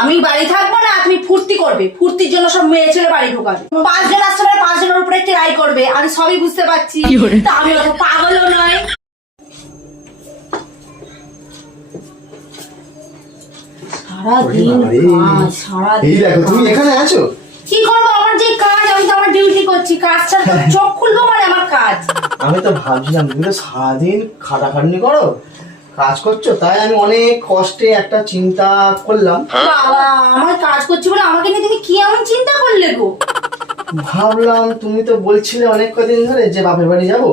আমি বাড়ি থাকব না তুমি ফুর্তি করবে। ফুর্তির জন্য সব মেয়ে ছেলে বাড়ি ঢোকাবে। পাঁচজন আসতে পারে পাঁচজনের উপরে ট্রাই করবে। আমি সবই বুঝতে পারছি। তা আমি অত পাগলও নয় এই দেখো তুমি এখানে আছো? কি করব? আমার যে কাজ আমি তো আমার ডিউটি করছি। কাজ ছাড়া তো চোখ খুলবো মানে আমার কাজ। আমি তো ভাবছিলাম তুমি তো সারাদিন খাটাখাটনি করো। কাজ করছ? তাই আমি অনেক কষ্টে একটা চিন্তা করলাম। বাবা আমার কাজ করছি বলে আমাকে নিয়ে তুমি কি এমন চিন্তা করলে গো? ভাবলাম তুমি তো বলছিলে অনেক কদিন ধরে যে বাপের বাড়ি যাব।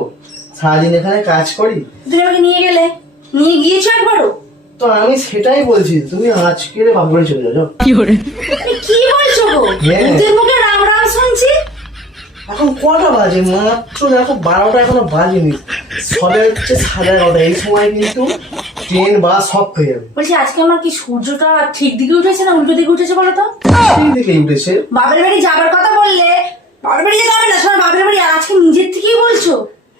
সারাদিন এখানে কাজ করি। তুমি আমাকে নিয়ে গেলে? নিয়ে গিয়েছো একবারও? তো আমি সেটাই বলছি তুমি আজকে বাপের বাড়ি চলে যাও। তুমি কি বলছো গো? হ্যাঁ। মুখে রাম রাম শুনছি? এখন কটা বাজে? মাত্র দেখো বারোটা এখনও বাজেনি। হচ্ছে এই সময় কিন্তু সব বলছি আজকে আমার কি সূর্যটা ঠিক দিকে উঠেছে না উল্টো দিকে উঠেছে বলো তো? ঠিক দিকে উঠেছে। বাড়ি যাবার কথা বললে বাড়ি যাবে না? শোনো বাড়ি আজকে নিজের থেকেই বলছো?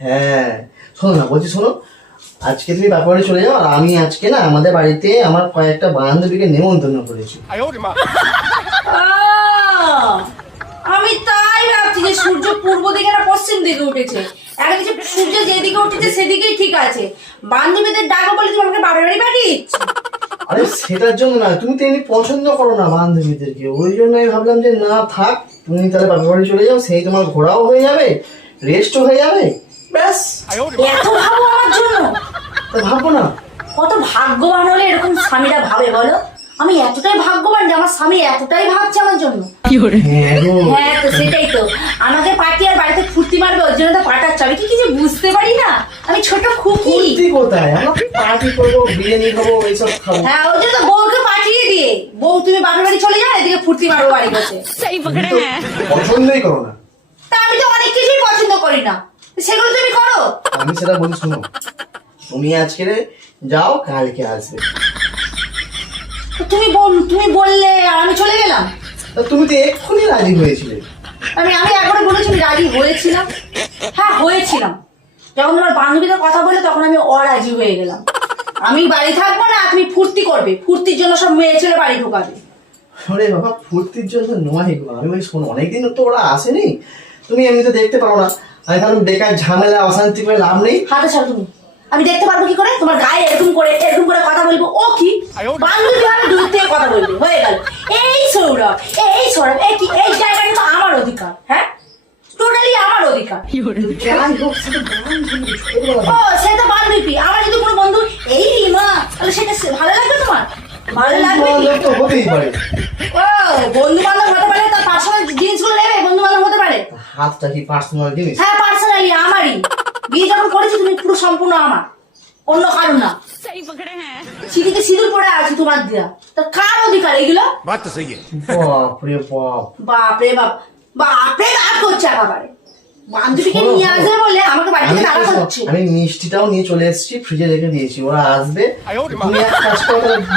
হ্যাঁ শোনো না বলছি শোনো আজকে তুমি বাপের বাড়ি চলে যাও আর আমি আজকে না আমাদের বাড়িতে আমার কয়েকটা বান্ধবীকে নেমন্তন্ন করেছি। আমি তাই ভাবছি যে সূর্য পূর্ব দিকে না পশ্চিম দিকে উঠেছে। যে যেদিকে উঠতেছে সেদিকেই ঠিক আছে। বান্ধবীদের ডাকা বলে তুমি আমাকে বাবার বাড়ি পাঠিয়ে আরে সেটার জন্য না তুমি তো এমনি পছন্দ করো না বান্ধবীদেরকে। ওই জন্য আমি ভাবলাম যে না থাক তুমি তাহলে বাবার বাড়ি চলে যাও সেই তোমার ঘোরাও হয়ে যাবে রেস্টও হয়ে যাবে ব্যাস। এত ভাবো আমার জন্য। তো না। কত ভাগ্যবান হলে এরকম স্বামীরা ভাবে বলো? আমি এতটাই ভাগ্যবান যে আমার স্বামী এতটাই ভাবছে আমার জন্য। হ্যাঁ হ্যাঁ তো সেটাই তো। আমাকে পার্টি আর বাড়িতে ফুর্তি মারবে ওর জন্য তো পাঠাচ্ছে। আমি কি কিছু বুঝতে পারি না? আমি ছোট খুকি। ফুর্তি কোথায়? পার্টি করব বিরিয়ানি খাব এইসব খাব? হ্যাঁ ওই জন্য বউকে পাঠিয়ে দিয়ে। বউ তুমি বাপের বাড়ি চলে যাও এদিকে ফুর্তি মারবো বাড়ি বসে। তুমি তো পছন্দই করো না। তা আমি তো অনেক কিছুই পছন্দ করি না। সেগুলো তুমি করো। আমি সেটা বলি শোনো। তুমি আজকে যাও কালকে আসবে। তুমি বল তুমি বললে আর আমি চলে গেলাম। তা তুমি তো এক্ষুনি রাজি হয়েছিলে। আমি আমি একবারে বলেছি আমি রাজি হয়েছিলাম। হ্যাঁ হয়েছিলাম। যখন তোমার বান্ধবীদের কথা বলে তখন আমি অরাজি হয়ে গেলাম। আমি বাড়ি থাকব না তুমি ফুর্তি করবে। ফুর্তির জন্য সব মেয়ে ছেলে বাড়ি ঢোকাবে। আরে বাবা ফুর্তির জন্য নয় গো। আমি বলি শোনো অনেকদিন তো ওরা আসেনি। তুমি এমনিতে দেখতে পারো না। আমি কারণ বেকার ঝামেলা অশান্তি করে লাভ নেই। হাতে ছাড়ো তুমি। আমি দেখতে পারব কি করে? তোমার গায়ে এরকম করে এরকম করে কথা বলব। ও কি? বান্ধবী আমি দূর থেকে কথা বলবে। হয়ে গেল। এই সৌরভ এই সৌরভ এই কি? এই জায়গাটা তো আমার অধিকার হ্যাঁ? টোটালি আমার অধিকার। ও সে তো বান্ধবী। আমার যদি কোনো বন্ধু এই রিমা তাহলে সেটা ভালো লাগবে তোমার? ভালো লাগবে ও বন্ধু বান্ধব হতে পারে তার পার্সোনাল জিনিসগুলো নেবে বন্ধু বান্ধব হতে পারে। হাতটা কি পার্সোনাল জিনিস? হ্যাঁ পার্সোনালি আমারই। বিয়ে যখন করেছি তুমি পুরো সম্পূর্ণ আমার। অন্য কারণ না। সিঁড়িতে সিঁদুর পরে তা কার অধিকার? বাপরে বাপ। বাপরে বাপ। করছে নিয়ে আসবে বলে আমাকে করছে। আমি মিষ্টিটাও নিয়ে চলে এসেছি ফ্রিজে রেখে দিয়েছি। ওরা আসবে। তুমি এক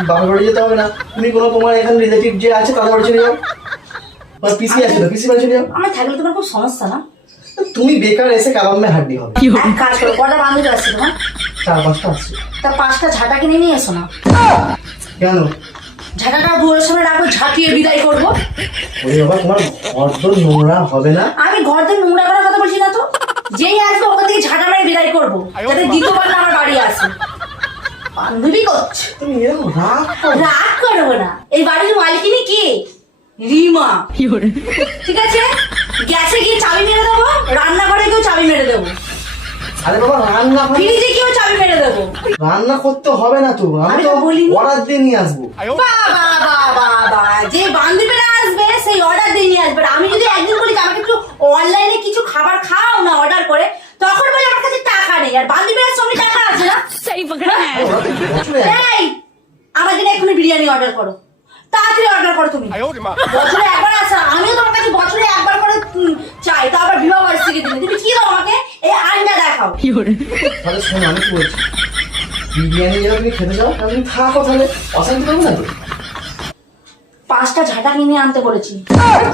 বাড়ি যেতে হবে না। তুমি কোনো তোমার এখানে রিলেটিভ যে আছে তাদের বাড়ি চলে যাও। পিসি আচ্ছা। আছে পিসি বাড়ি চলে যাও। আমার থাকলে তোমার খুব সমস্যা না? তুমি বেকার এসে কাবাম্মে হাড্ডি হবে? এক কাজ করো কটা বান্ধবী আসছে তোমার? চার পাঁচটা আসছে তার পাঁচটা ঝাঁটা কিনে নিয়ে এসো না। কেন? ঝাঁটাটা দুয়ারের সামনে রাখব ঝাঁটিয়ে বিদায় করব। ওরে বাবা তোমার ঘর তো নোংরা হবে না? আমি ঘর থেকে নোংরা করার কথা বলছি না তো? যেই আসবে ওখান থেকে ঝাঁটা মেরে বিদায় করব যাতে দ্বিতীয়বার না আমার বাড়ি আসে। বান্ধবী করছে? তুমি এরকম রাগ করো। রাগ করব না। এই বাড়ির মালিকিনি কে? রিমা। ঠিক আছে? গ্যাসে গিয়ে চাবি মেরে দেবো রান্নাঘরে গিয়েও চাবি মেরে দেবো। আরে বাবা রান্না ফ্রিজে গিয়েও চাবি মেরে দেবো। রান্না করতে হবে না তো আমি আমি তো তো অর্ডার দিয়ে নিয়ে আসব। বাবা বাবা বাবা যে বান্ধবীরা আসবে সেই অর্ডার দিয়ে নিয়ে আসবে। আমি যদি একদিন বলি যে আমাকে একটু অনলাইনে কিছু খাবার খাও না অর্ডার করে তখন বলে আমার কাছে টাকা নেই। আর বান্ধবীরা সঙ্গে টাকা আছে না? এই আমার জন্য এখনই বিরিয়ানি অর্ডার করো। তাড়াতাড়ি অর্ডার করো তুমি। বছরে একবার আসা আমিও তোমার কাছে বছরে একবার করে চাই তা আবার বিবাহ বার্ষিকী দিলে তুমি। কি দাও আমাকে? এই আইনা দেখাও। কি করে? তাহলে শোনো আমি কি বলছি? বিরিয়ানি যেন তুমি খেতে যাও তাহলে তুমি থাকো তাহলে। অশান্তি করবে না পাঁচটা ঝাঁটা কিনে আনতে বলেছি।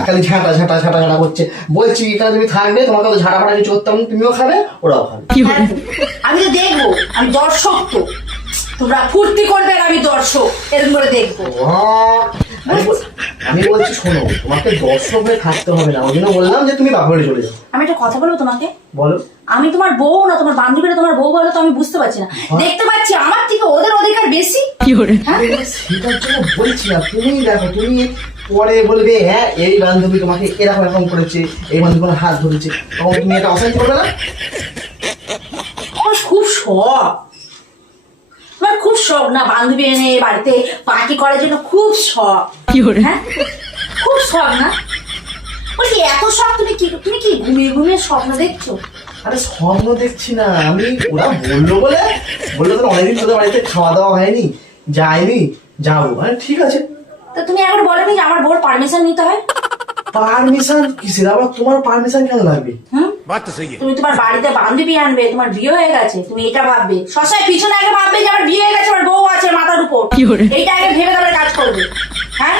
খালি ঝাঁটা ঝাঁটা ঝাঁটা ঝাঁটা করছে। বলছি এখানে তুমি থাকবে তোমাকে তো ঝাঁটা ফাটা কিছু করতাম তুমিও খাবে ওরাও খাবে। হ্যাঁ, আমি তো দেখব আমি দর্শক তো। তোমরা ফুর্তি করবে আর আমি দর্শক এরকম করে দেখব। আমি বলছি শোনো তোমাকে দর্শক হয়ে থাকতে হবে না ওই জন্য বললাম যে তুমি বাপের চলে যাও। আমি একটা কথা বলব তোমাকে? বলো। আমি তোমার বউ না তোমার বান্ধবীরা তোমার বউ বলো তো আমি বুঝতে পারছি না। দেখতে পাচ্ছি আমার থেকে ওদের অধিকার বেশি। হ্যাঁ? আরে সেটার জন্য বলছি না তুমি দেখো তুমি পরে বলবে হ্যাঁ এই বান্ধবী তোমাকে এরকম এরকম করেছে এই বান্ধবী হাত ধরেছে। তখন তুমি এটা অশান্তি করবে না? আমার খুব শখ। আমার খুব শখ না বান্ধবী এনে বাড়িতে পার্টি করার জন্য খুব শখ। হ্যাঁ? খুব শখ না? বলছি এত শখ তুমি কি তুমি কি ঘুমিয়ে ঘুমিয়ে স্বপ্ন দেখছ? আরে স্বপ্ন দেখছি না আমি ওরা বলল বলে? বলল তো অনেকদিন তোদের বাড়িতে খাওয়া দাওয়া হয়নি যাইনি যাব। হ্যাঁ ঠিক আছে। তা তুমি একবার বলো নি যে আমার বোর পারমিশন নিতে হয়? পারমিশন কিসের? আবার তোমার পারমিশন কেন লাগবে? তুমি তোমার বাড়িতে বান্ধবী আনবে তোমার বিয়ে হয়ে গেছে তুমি এটা ভাববে। সবসময় পিছনে আগে ভাববে এইটা আগে ভেবে তারপরে কাজ করবে। হ্যাঁ?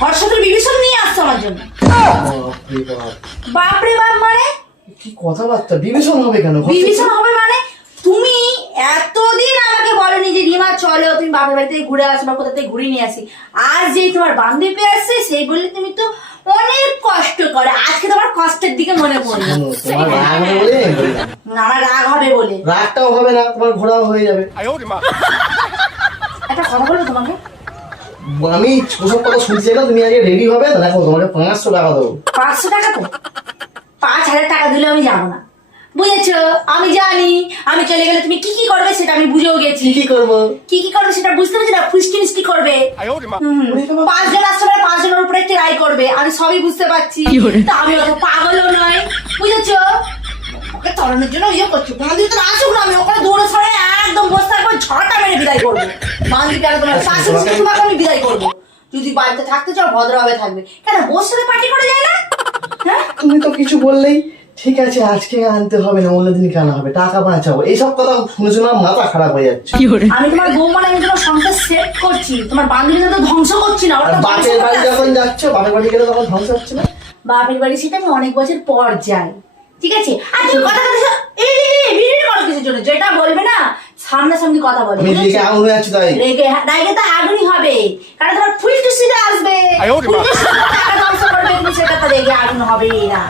হর্ষদের বিভীষণ নিয়ে আসছো আমার জন্য। বাপরে বাপ। মানে? কি কথাবার্তা? বিভীষণ হবে কেন? বিভীষণ হবে মানে তুমি এতদিন আমাকে বলনি যে রিমা চলো তুমি বাপের বাড়ি থেকে ঘুরে আসো বা কোথা থেকে ঘুরে নিয়ে আসি? আজ যেই তোমার বান্ধবী আসছে সেই বললে তুমি তো অনেক কষ্ট করে। আজকে তোমার কষ্টের দিকে মনে পড়ল। হুম, তোমার রাগ হবে বলে? আমার রাগ হবে বলে। রাগটাও হবে না তোমার ঘোরাও হয়ে যাবে। কথা বলব তোমাকে? আমি ওসব কথা শুনছি না তুমি আগে রেডি হবে? দেখো তোমাকে পাঁচশো টাকা দেবো। পাঁচশো টাকা তো? পাঁচ হাজার টাকা দিলে আমি যাব না। বুঝেছ? আমি জানি আমি চলে গেলে তুমি কি কি করবে সেটা আমি বুঝেও গেছি। কি কি করব? কি কি করবে সেটা বুঝতে পারছি না ফুষ্টি মিষ্টি করবে। পাঁচজন মানে পাঁচজনের উপরে ট্রাই করবে। আমি সবই বুঝতে পারছি। তা আমি অত পাগলও নয় বুঝেছ? ওকে তলানোর জন্য ইয়ে করছি। বান্ধবী তো আসুক না আমি ওখানে দৌড়ে সরে একদম বসে থাকব ঝড়টা মেরে বিদায় করব। বান্ধবী কেন তোমার তোমাকে আমি বিদায় করব। যদি বাড়িতে থাকতে চাও ভদ্রভাবে থাকবে। কেন বসে পার্টি করে যায় না? হ্যাঁ? তুমি তো কিছু বললেই ঠিক আছে আজকে আনতে হবে না অন্যদিন কেন হবে টাকা বাঁচাবো এইসব কথা শুনে শুনে আমার মাথা খারাপ হয়ে যাচ্ছে। আমি তোমার বউ মানে আমি তোমার সংসার সেট করছি। তোমার বান্ধবীদের তো ধ্বংস করছি না বাপের বাড়ি যখন। যাচ্ছ বাপের বাড়ি গেলে তখন ধ্বংস হচ্ছে না? বাপের বাড়ি সেটা আমি অনেক বছর পর যাই। ঠিক আছে? আর তুমি কথা কথা এই ভিডিও করো কিছুর জন্য? যেটা বলবে না সামনাসামনি কথা বলবে আমি? দিকে আগুন হয়ে যাচ্ছি তাই। রেগে রাগে তো আগুনই হবে। কারণ তোমার ফুল টুসিতে আসবে। টাকা ধ্বংস করবে তুমি সেটা তো রেগে আগুন হবেই না।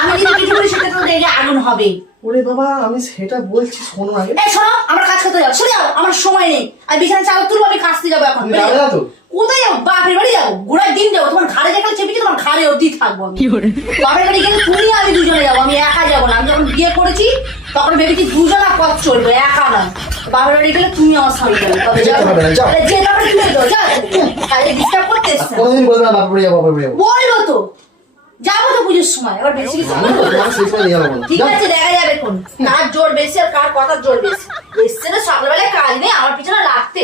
আমি যদি কিছু বলি সেটা তো রেগে আগুন হবে। ওরে বাবা আমি সেটা বলছি শোনো আগে। এই শোনো আমার কাজ করতে যাও সরে যাও আমার সময় নেই। আর বিছানা চাল তুলবো আমি কাজতে যাব এখন? কোথায় যাব? বাপের বাড়ি যাব। ঘোড়ার দিন যাব তোমার ঘাড়ে যেখানে চেপেছি তোমার ঘাড়ে অবধি থাকব আমি। বাপের বাড়ি গেলে তুমি আমি দুজনে যাব আমি একা যাব না। আমি যখন বিয়ে করেছি তখন ভেবেছি দুজনা পথ চলবে একা না। বাপের বাড়ি গেলে তুমি আমার সঙ্গে যাবে। তবে যেতে যাব হবে না, যাও। যে তুমি যাও। যাও। ডিস্টার্ব করতে কোনোদিন বলবে না বাপের বাড়ি যাব বাপের বাড়ি যাব। বলব তো। যাব তো পুজোর সময়। এবার বেশি কিছু ঠিক। আছে দেখা যাবে কোন কার জোর বেশি আর কার কথার জোর বেশি। এসছে না সকালবেলায় কাজ নেই আমার পিছনে লাগতে